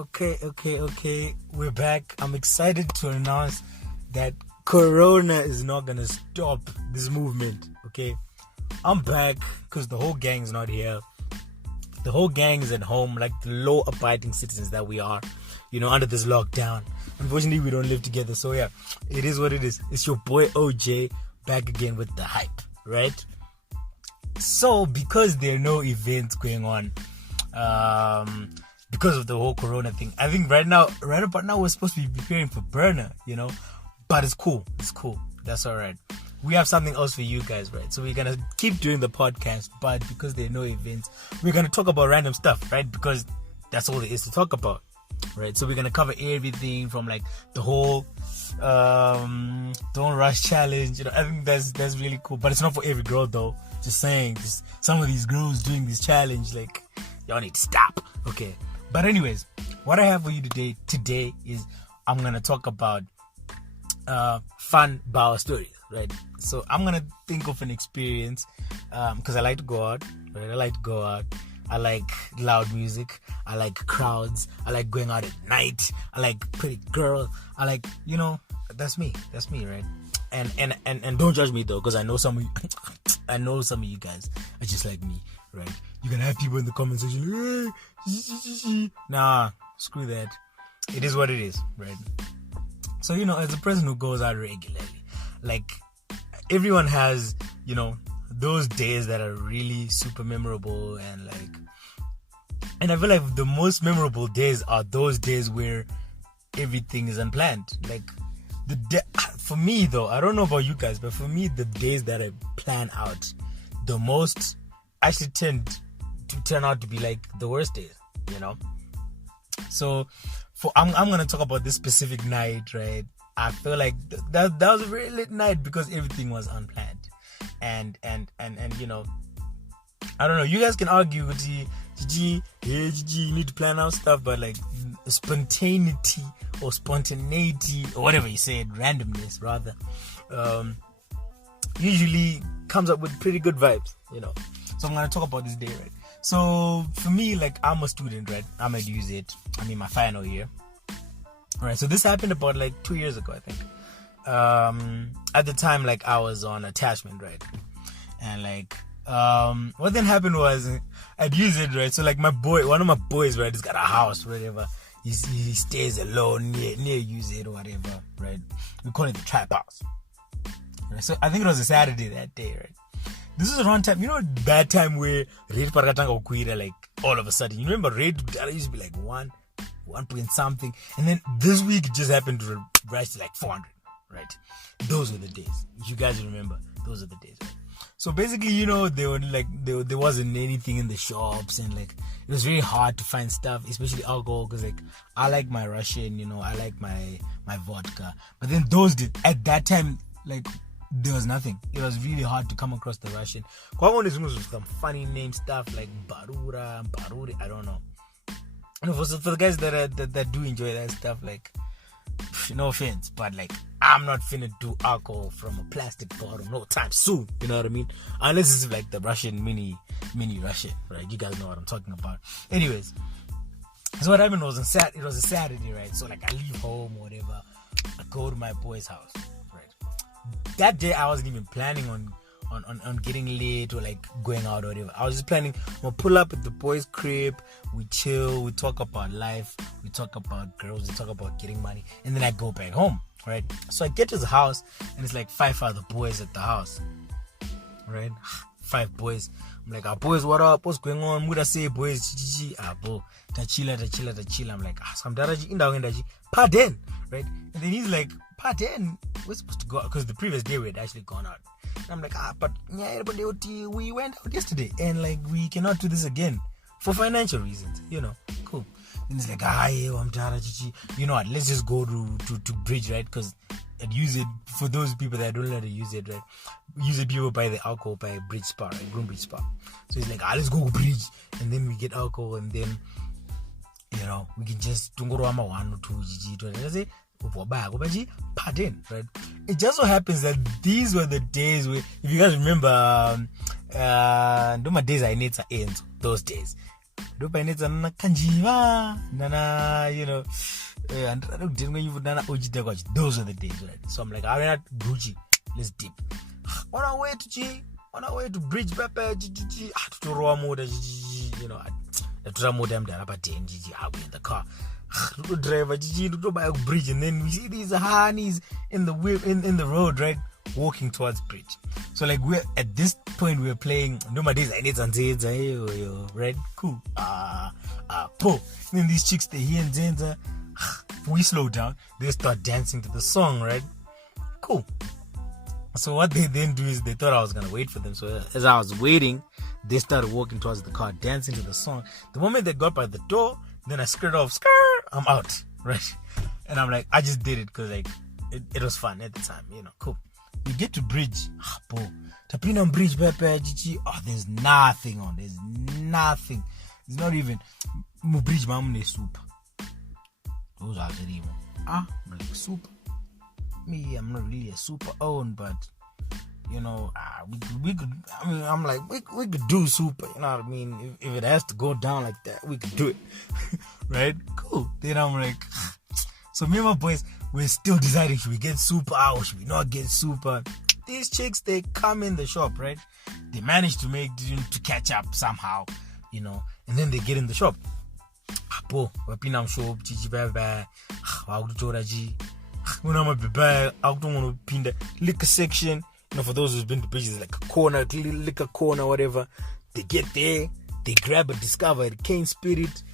Okay. We're back. I'm excited to announce that Corona is not gonna stop this movement. Okay, I'm back because the whole gang's not here. The whole gang is at home, like the law-abiding citizens that we are, under this lockdown. Unfortunately, we don't live together, so yeah, it is what it is. It's your boy OJ back again with the hype, right? So, because there are no events going on, because of the whole Corona thing, I think right about now, we're supposed to be preparing for burner, but it's cool. That's all right. We have something else for you guys, right? So we're going to keep doing the podcast, but because there are no events, we're going to talk about random stuff, right? Because that's all there is to talk about, right? So we're going to cover everything from like the whole don't rush challenge. I think that's really cool, but it's not for every girl though. Just saying, just some of these girls doing this challenge, like, y'all need to stop, okay? But anyways, what I have for you today is I'm going to talk about fun Bhawa stories, right? So I'm gonna think of an experience because I like to go out, right? I like loud music. I like crowds. I like going out at night. I like pretty girls. I like, that's me, right? And don't judge me though, because I know some of you guys are just like me, right? You're gonna have people in the comment section, hey, nah, screw that. It is what it is, right? So, as a person who goes out regularly, like, everyone has, those days that are really super memorable and I feel like the most memorable days are those days where everything is unplanned. Like, for me though, I don't know about you guys, but for me, the days that I plan out the most actually tend to turn out to be like the worst days, So, I'm gonna talk about this specific night, right? I feel like that was a very lit night because everything was unplanned, and I don't know. You guys can argue with you need to plan out stuff, but like spontaneity or whatever you said, randomness rather, usually comes up with pretty good vibes, So I'm gonna talk about this day, right? So for me, like, I'm a student, right? I'm at Buuuutt. I'm in my final year. Right, so this happened about like 2 years ago, I think. At the time, like, I was on attachment, right? And like, what then happened was at Buuuutt, right? So like one of my boys, right, has got a house, whatever. He stays alone near Buuuutt or whatever, right? We call it the trap house. Right? So I think it was a Saturday that day, right? This is around time, that time where rate parakatanga ukuira, like, all of a sudden. You remember rate used to be like 1 point something, and then this week it just happened to rise to like 400, right? Those were the days. If you guys remember, those are the days, right? So basically, there wasn't anything in the shops, and like it was very hard to find stuff, especially alcohol, because like I like my Russian, I like my vodka, but then at that time, like, there was nothing. It was really hard to come across the Russian. Kwangone with some funny name stuff like Baruri, I don't know. And for the guys that do enjoy that stuff, like, no offense, but like, I'm not finna do alcohol from a plastic bottle no time soon. You know what I mean? Unless it's like the Russian mini Russian, right? You guys know what I'm talking about. Anyways, so what happened was it was a Saturday, right? So like, I leave home or whatever, I go to my boy's house, right? That day I wasn't even planning on getting late or like going out or whatever. I was just planning, we'll pull up at the boys' crib, we chill, we talk about life, we talk about girls, we talk about getting money, and then I go back home, right? So I get to the house, and it's like 5 other boys at the house, right? 5 boys. I'm like, boys, what up? What's going on? Muda say, boys, bro, tachila. I'm like, pardon, right? And then he's like, pardon, we're supposed to go out, because the previous day we had actually gone out. And I'm like, but yeah, we went out yesterday, and like, we cannot do this again for financial reasons, cool. And it's like, I'm tired, you know what, let's just go to Bridge, right? Because at Buuuutt, for those people that don't know how to use it, right? Usually people buy the alcohol by Bridge Spa, right? Groom Bridge Spa. So it's like, let's go to Bridge, and then we get alcohol, and then, we can just do 1 or 2 pardon, right? It just so happens that these were the days where, if you guys remember, my days I need to end those days. nana kanjiva, nana, and those are the days, right? So I'm like, I'm not Gucci, let's dip. On our way to Bridge Pepper, to Roa Moda, the Tramodam, the Rapatin, I'll be in the car. To drive to buy a bridge, and then we see these honeys in the road, right? Walking towards bridge. So like we're at this point we're playing nowadays I need some right? Cool. Po. Then these chicks they hear and Zenza. We slow down, they start dancing to the song, right? Cool. So what they then do is they thought I was gonna wait for them. So as I was waiting, they started walking towards the car, dancing to the song. The moment they got by the door, then I skirted off, I'm out, right? And I'm like, I just did it because like it was fun at the time, cool. We get to bridge, Tapina on bridge, there's nothing on, there's nothing. It's not even bridge mamne soup. Those are the like soup. Me, I'm not really a super own, but we could. I mean, I'm like we could do super. You know what I mean? If it has to go down like that, we could do it, right? Cool. Then I'm like, so me and my boys, we're still deciding should we get super or should we not get super. These chicks, they come in the shop, right? They manage to catch up somehow, and then they get in the shop. Wapina shop, chichi baba, liquor section. For those who's been to bridges, like a corner, liquor corner, whatever. They get there, they grab a discover cane spirit,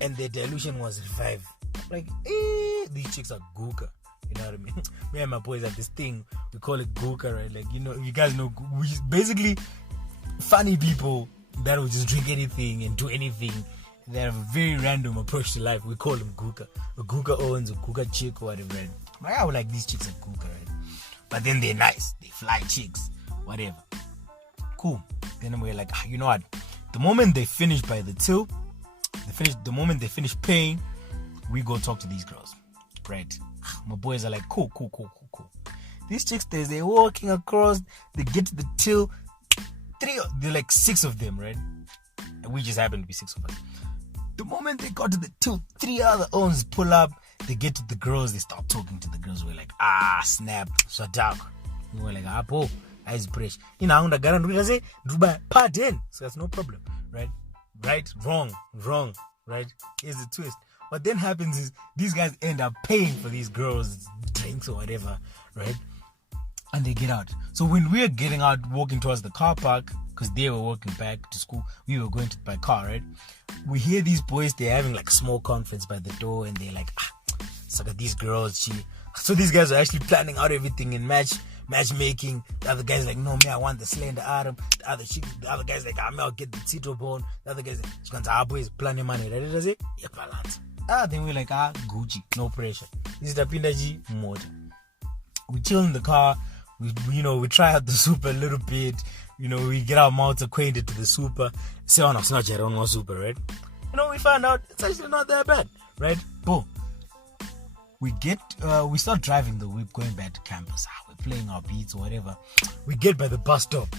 and their delusion was revived. Like, these chicks are gooka. You know what I mean? Me and my boys have this thing, we call it gooka, right? Like, you guys know, we basically funny people that will just drink anything and do anything. They have a very random approach to life. We call them gooka. A gooka owns a gooka chick or whatever. Right? Like, I would like these chicks are gooka, right? But then they're nice. They fly chicks, whatever. Cool. Then we're like, you know what? The moment they finish by the till, the moment they finish paying, we go talk to these girls, right? My boys are like, cool. These chicks, they're walking across. They get to the till. They're like 6 of them, right? And we just happen to be 6 of us. The moment they got to the till, 3 other owns pull up. They get to the girls, they start talking to the girls. We're like, snap, so dark. We were like, po, ice breach. I'm going to say, pardon. So that's no problem, right? Right, wrong, right? Here's the twist. What then happens is these guys end up paying for these girls' drinks or whatever, right? And they get out. So when we're getting out, walking towards the car park, because they were walking back to school, we were going by car, right? We hear these boys, they're having like a small conference by the door, and they're like, so got these girls, so these guys are actually planning out everything in matchmaking. The other guy's like, no, me, I want the slender arm. The other guy's like, I'll get the Tito bone. The other guy's like, our boys planning money, right? Does it? Yeah, balance. Then we're like, Gucci, no pressure. This is the Pindaji mode. We chill in the car. We try out the super a little bit. We get our mouths acquainted to the super. Say, oh no, it's not your own super, right? We find out it's actually not that bad, right? Boom. We start driving the whip going back to campus. We're playing our beats or whatever. We get by the bus stop.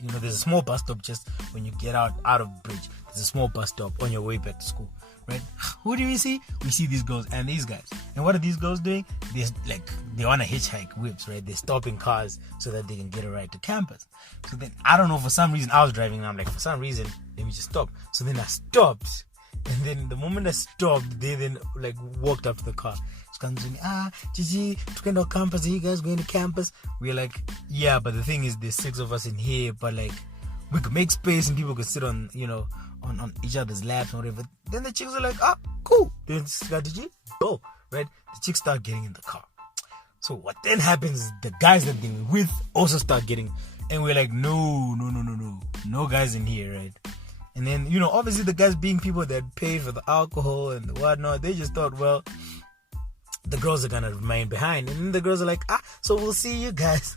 There's a small bus stop just when you get out of bridge. There's a small bus stop on your way back to school, right? Who do we see? We see these girls and these guys. And what are these girls doing? They want to hitchhike whips, right? They're stopping cars so that they can get a ride to campus. So then, I don't know, for some reason, I was driving and I'm like, for some reason, let me just stop. So then I stopped. And then the moment I stopped, they then walked up to the car. Gigi, to campus, are you guys going to campus? We're like, yeah, but the thing is there's 6 of us in here, but we could make space and people could sit on on each other's laps or whatever. Then the chicks are like, cool. Then Gigi, go, right? The chicks start getting in the car. So what then happens is the guys that they were with also start getting, and we're like, no guys in here, right? And then, obviously the guys being people that paid for the alcohol and the whatnot, they just thought, well, the girls are going to remain behind. And then the girls are like, so we'll see you guys.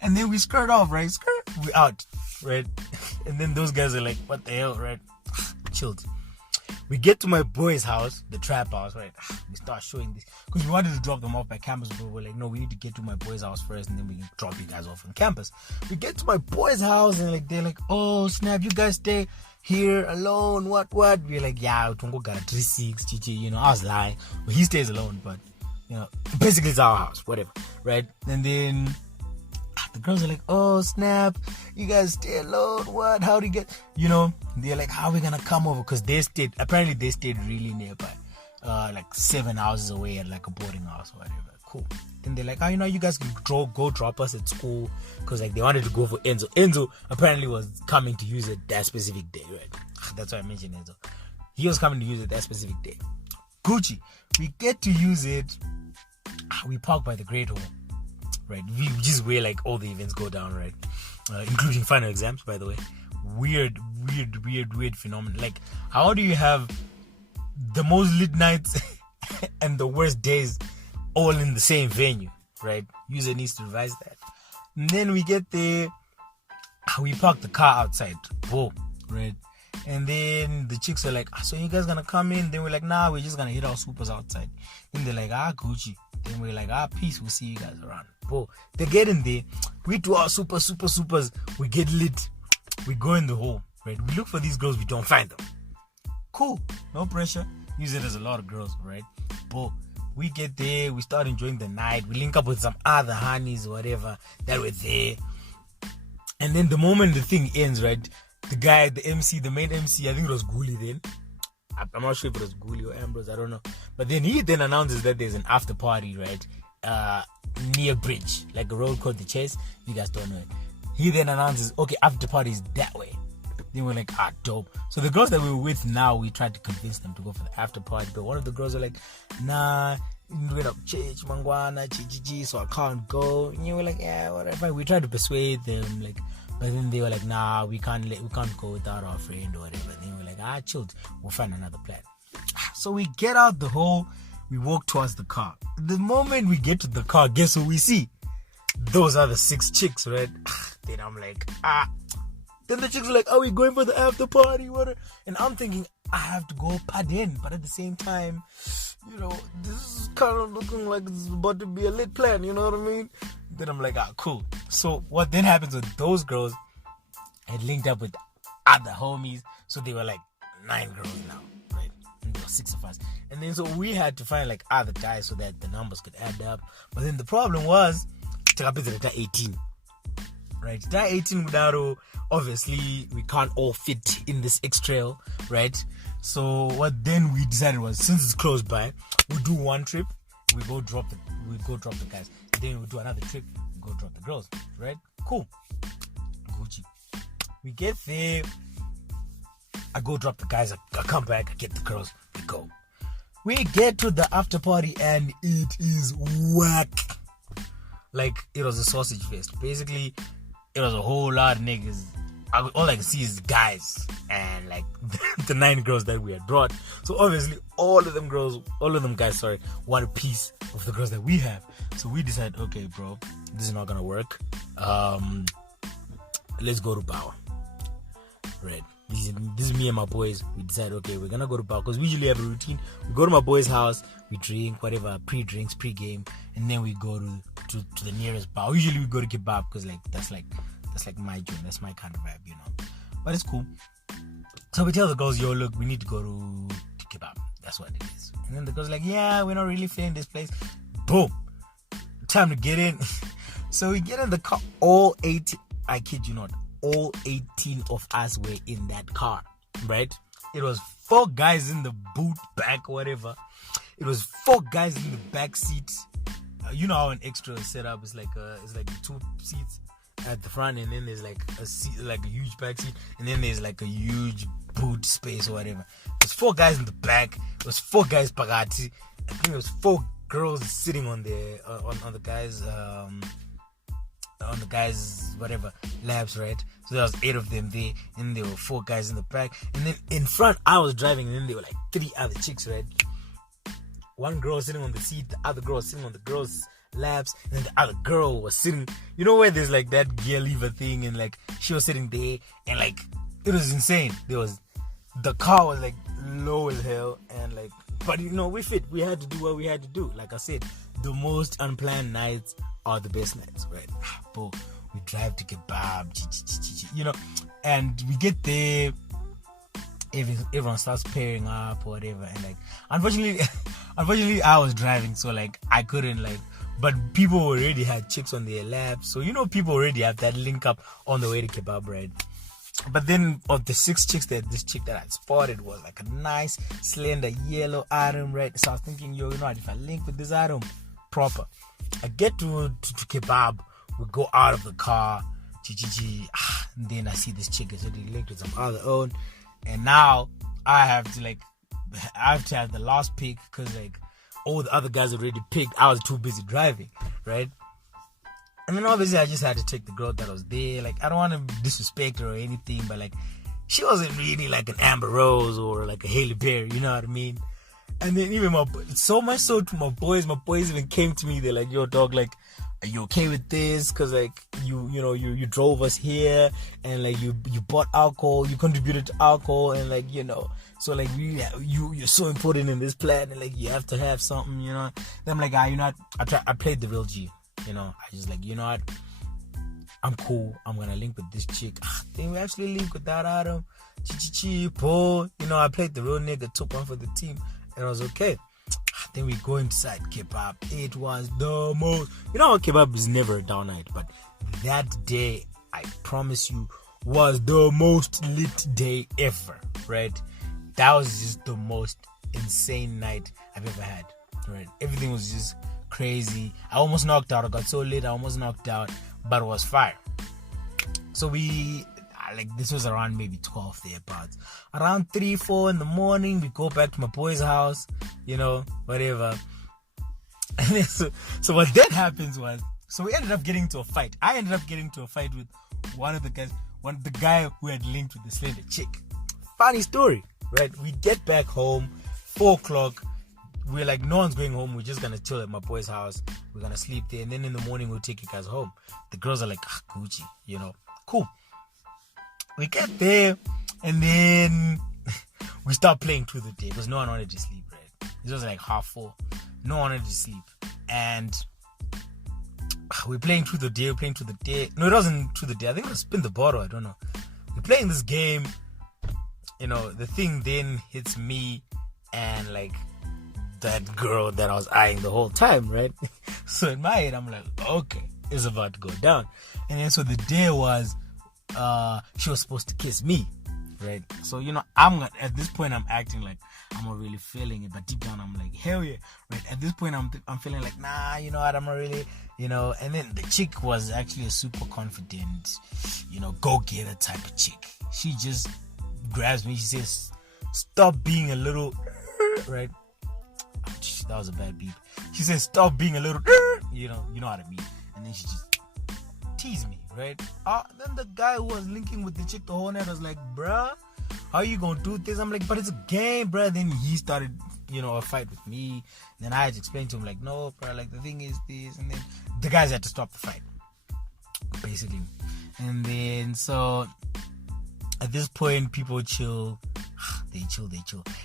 And then we skirt off, right? We out, right? And then those guys are like, what the hell, right? Chilled. We get to my boy's house, the trap house, right? We start showing this because we wanted to drop them off by campus, but we're like, no, we need to get to my boy's house first, and then we can drop you guys off on campus. We get to my boy's house, and like they're like, oh snap, you guys stay here alone? What? We're like, yeah, Tungo got a 3-6, chichi. You know, I was lying, but he stays alone. But you know, basically it's our house, whatever, right? And then the girls are like, oh snap, you guys stay alone, what, how do you get, you know, they're like, how are we gonna come over, because they stayed really nearby, like 7 houses away at like a boarding house or whatever. Cool. Then they're like, oh, you know, you guys can go drop us at school, because like they wanted to go for Enzo apparently was coming to use it that specific day, right? That's why I mentioned Enzo. He was coming to use it that specific day. Gucci, we get to use it, we park by the Great Hall, right? Which is where like all the events go down, right? Including final exams, by the way. Weird phenomenon. Like, how do you have the most lit nights and the worst days all in the same venue, right? User needs to revise that. And then we get there, we park the car outside, right? And then the chicks are like, so you guys gonna come in? Then we're like, nah, we're just gonna hit our supers outside. Then they're like, Gucci. Then we're like, peace, we'll see you guys around. They get in there, we do our supers, we get lit, we go in the hole, right? We look for these girls, we don't find them. Cool, no pressure. Use it as a lot of girls, right? We get there, we start enjoying the night, we link up with some other honeys, whatever, that were there. And then the moment the thing ends, right? The main MC, I think it was Guli then. I'm not sure if it was Guli or Ambrose, I don't know. But then he then announces that there's an after party, right? Near Bridge, like a road called the Chase. You guys don't know it. He then announces, okay, after party is that way. Then we're like, dope. So the girls that we were with now, we tried to convince them to go for the after party. But one of the girls were like, nah, we're up church, mangwana, GGG, so I can't go. And you were like, yeah, whatever. We tried to persuade them, like, but then they were like, nah, we can't go without our friend or whatever. Then we were like, chilled, we'll find another plan. So we get out the hole, we walk towards the car. The moment we get to the car, guess who we see? Those are the 6 chicks, right? Then I'm like, Then the chicks are like, are we going for the after party? What? And I'm thinking, I have to go pardon, but at the same time, you know, this is kind of looking like it's about to be a lit plan, you know what I mean? Then I'm like, cool. So what then happens with those girls had linked up with other homies, so they were like 9 girls now, right? And there were 6 of us. And then so we had to find like other guys so that the numbers could add up. But then the problem was, 18. Right? 18 without, obviously we can't all fit in this X-Trail, right? So what then we decided was, since it's close by, we'll do one trip, we go drop the guys. Then we'll do another trip, we go drop the girls, right? Cool. Gucci. We get there, I go drop the guys, I come back, I get the girls, we go. We get to the after party and it is whack. Like, it was a sausage fest. Basically, it was a whole lot of niggas. All I can see is guys and like the 9 girls that we had brought. So obviously all of them guys, want a piece of the girls that we have. So we decided, okay, bro, this is not gonna work. Let's go to Bhawa. Right. This is me and my boys. We decided, okay, we're gonna go to Bhawa because we usually have a routine. We go to my boy's house, we drink whatever, pre-drinks, pre-game, and then we go to the nearest bar. Usually we go to kebab because like that's like my joint, that's my kind of vibe, you know. But it's cool. So we tell the girls, yo, look, we need to go to kebab. That's what it is. And then the girls are like, yeah, we're not really feeling this place. Boom. Time to get in. So we get in the car. All 18, I kid you not, all 18 of us were in that car, right? It was 4 guys in the boot, back, whatever. It was 4 guys in the back seat. You know how an extra is set up. It's like 2 seats at the front, and then there's like a seat, like a huge back seat, and then there's like a huge boot space or whatever. There's 4 guys in the back. It was 4 guys pagati. I think it was 4 girls sitting on the guys whatever laps, right? So there was 8 of them there, and there were 4 guys in the back, and then in front I was driving, and then there were like 3 other chicks, right? One girl was sitting on the seat, the other girl was sitting on the girl's laps, and then the other girl was sitting, you know where there's like that gear lever thing, and like she was sitting there, and like it was insane. There was the car was like low as hell, and like, but we fit. We had to do what we had to do. Like I said, the most unplanned nights are the best nights, right? Bro, we drive to kebab, and we get there. Everyone starts pairing up or whatever, and like, unfortunately, I was driving, so like I couldn't like. But people already had chicks on their laps, so people already have that link up on the way to kebab, right? But then of the 6 chicks, this chick that I spotted was like a nice, slender, yellow item, right? So I was thinking, if I link with this item proper, I get to kebab, we go out of the car, and then I see this chick is already linked with some other own, and now I have to have the last pick because like all the other guys already picked. I was too busy driving, right? And then obviously I just had to take the girl that was there. Like, I don't want to disrespect her or anything, but like, she wasn't really like an Amber Rose or like a Hailey Berry, you know what I mean? And then even so much so to my boys even came to me. They're like, yo, dog, like, are you okay with this? Cause like you drove us here, and like you bought alcohol, you contributed to alcohol, and like so like you're so important in this plan, and like you have to have something, Then I'm like, I played the real G, I just like, what, I'm cool, I'm gonna link with this chick. Then we actually link with that Adam, bro. I played the real nigga, took one for the team, and it was okay. Then we go inside kebab. It was the most, kebab is never a down night, but that day, I promise you, was the most lit day ever, right? That was just the most insane night I've ever had, right? Everything was just crazy. I almost knocked out. I got so lit, I almost knocked out, but it was fire. So this was around maybe 12 thereabouts. Around 3-4 in the morning, we go back to my boy's house, whatever. And then so what then happens was, so we ended up getting to a fight. I ended up getting to a fight with the guy who had linked with the slender chick. Funny story, right? We get back home, 4 o'clock. We're like, no one's going home. We're just going to chill at my boy's house. We're going to sleep there. And then in the morning, we'll take you guys home. The girls are like, Gucci, cool. We get there, and then we start playing Truth or Dare because no one wanted to sleep, right? It was like 4:30. No one wanted to sleep. And we're playing Truth or Dare, No, it wasn't Truth or Dare. I think it was Spin the Bottle. I don't know. We're playing this game. The thing then hits me and like that girl that I was eyeing the whole time, right? So in my head, I'm like, okay, it's about to go down. And then so the dare was, she was supposed to kiss me, right? So at this point I'm acting like I'm not really feeling it, but deep down I'm like, hell yeah, right? At this point I'm feeling like, nah, what, I'm not really, And then the chick was actually a super confident, go-getter type of chick. She just grabs me, she says, stop being a little, right? That was a bad beat. She says, stop being a little, you know what I mean? And then she just teased me, right? Then the guy who was linking with the chick the whole night was like, bruh, how you gonna do this? I'm like, but it's a game, bruh. Then he started, a fight with me. Then I had to explain to him, like, no, bruh, like the thing is this. And then the guys had to stop the fight, basically. And then so at this point, people chill. They chill.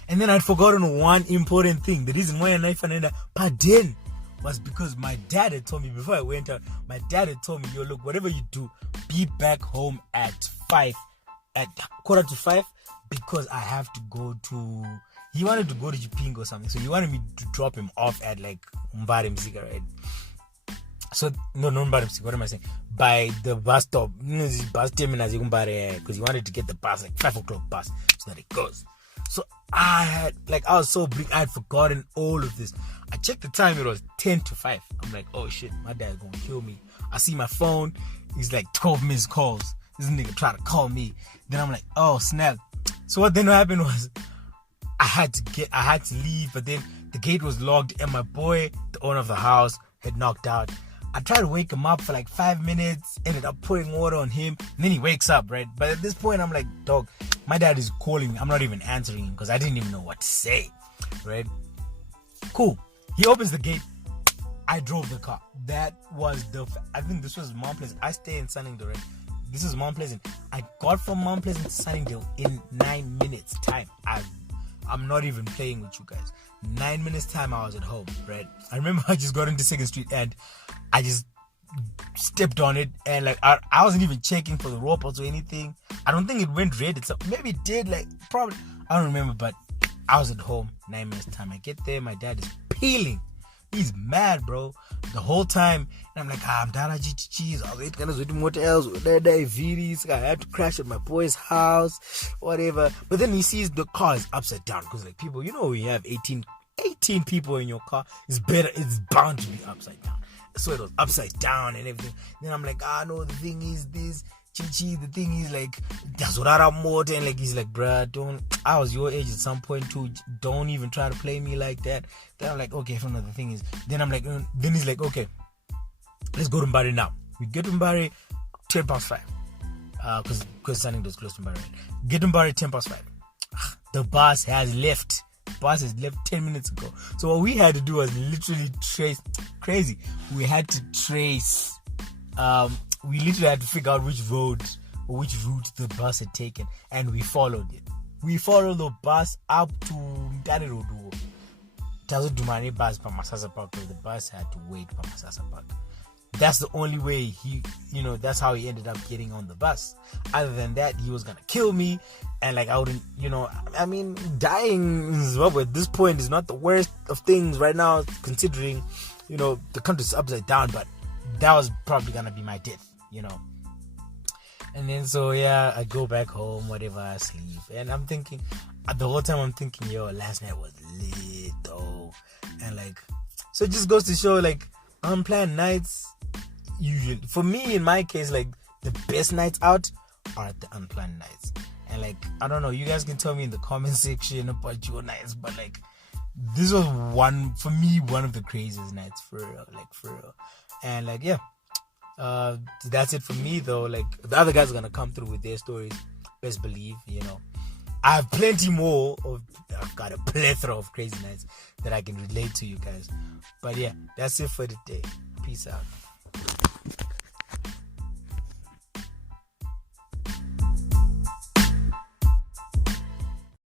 And then I'd forgotten one important thing. The reason why I found out pardon was because my dad had told me before I went out, my dad had told me, yo, look, whatever you do, be back home at 5:45, because I have to go to, he wanted to go to Jipingo or something. So he wanted me to drop him off at like Mbari Msika, right? So, no, Mbari Msika, what am I saying? By the bus stop, bus terminal, because he wanted to get the bus, like 5 o'clock bus, so that it goes. So I was so big, I had forgotten all of this. I checked the time, it was 10-5. I'm like, oh shit, my dad's gonna kill me. I see my phone, it's like 12 missed calls. This nigga tried to call me. Then I'm like, oh snap. So what then happened was, I had to leave, but then the gate was locked and my boy, the owner of the house, had knocked out. I tried to wake him up for like 5 minutes, ended up pouring water on him, and then he wakes up, right? But at this point, I'm like, dog, my dad is calling me. I'm not even answering him because I didn't even know what to say, right? Cool. He opens the gate. I drove the car. That was I think this was mom's place. I stay in Sunningdon, right? this is Mount Pleasant. I got from Mount Pleasant to Sunningdale in 9 minutes time. I'm not even playing with you guys. 9 minutes time I was at home, right? I remember I just got into 2nd Street and I just stepped on it, and like I wasn't even checking for the robots or anything. I don't think it went red itself. Maybe it did, like probably, I don't remember, but I was at home 9 minutes time. I get there, my dad is peeling. He's mad, bro, the whole time. And I'm like, I'm done at GGG's. I was waiting to motels. I had to crash at my boy's house, whatever. But then he sees the car is upside down. Because, like, people, you know, when you have 18 people in your car, it's bound to be upside down. So it was upside down and everything. Then I'm like, no, the thing is this. Chichi, the thing is like, and like he's like, bruh, I was your age at some point too, don't even try to play me like that. Then I'm like, okay, from the thing is, then I'm like, then he's like, okay, let's go to Mbari now. We get to Mbari 10 past 5, because Sunning was close to Mbari. Get to Mbari 10 past 5. The bus has left. The bus has left 10 minutes ago. So what we had to do was literally trace. Crazy. We had to trace. We literally had to figure out which road or which route the bus had taken, and we followed it. We followed the bus up to Mtare Road. Doesn't do my bus by Masasa Park, because the bus had to wait by Masasa Park. That's the only way that's how he ended up getting on the bus. Other than that, he was gonna kill me, and like I wouldn't, I mean, dying in Zimbabwe at this point is not the worst of things right now, considering, the country's upside down, but that was probably gonna be my death, And then so yeah, I go back home, whatever, I sleep, and I'm thinking, the whole time I'm thinking, last night was lit though, and like, so it just goes to show, like, unplanned nights, usually, for me, in my case, like, the best nights out are at the unplanned nights. And like, I don't know, you guys can tell me in the comment section about your nights, but like, this was one of the craziest nights, for real. And like, yeah, that's it for me though. Like, the other guys are gonna come through with their stories, best believe. I have plenty more I've got a plethora of crazy nights that I can relate to you guys. But yeah, that's it for today. Peace out.